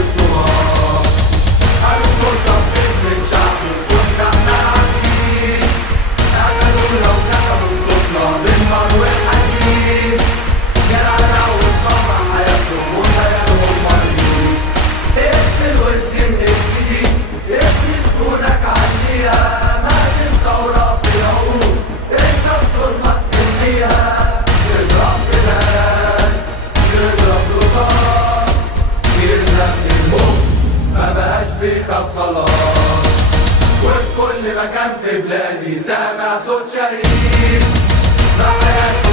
التراب. قالوا الشرطة بتقتل شعب وكنا احنا عارفين، قتلونا وكتبوا صوتنا بالنار والحديد. جدعنا وطبع حياتهم وخيالهم مريض. اقتل واسجن الجديد، ابني سكونك عليها، مات الثورة في العود، انسى الظلمة تنهيها. يضرب في ناس، يضرب رصاص، يرزق الموت ما بقاش بيخاف خلاص. وفي كل مكان في بلادي سامع صوت شهيد، بحياة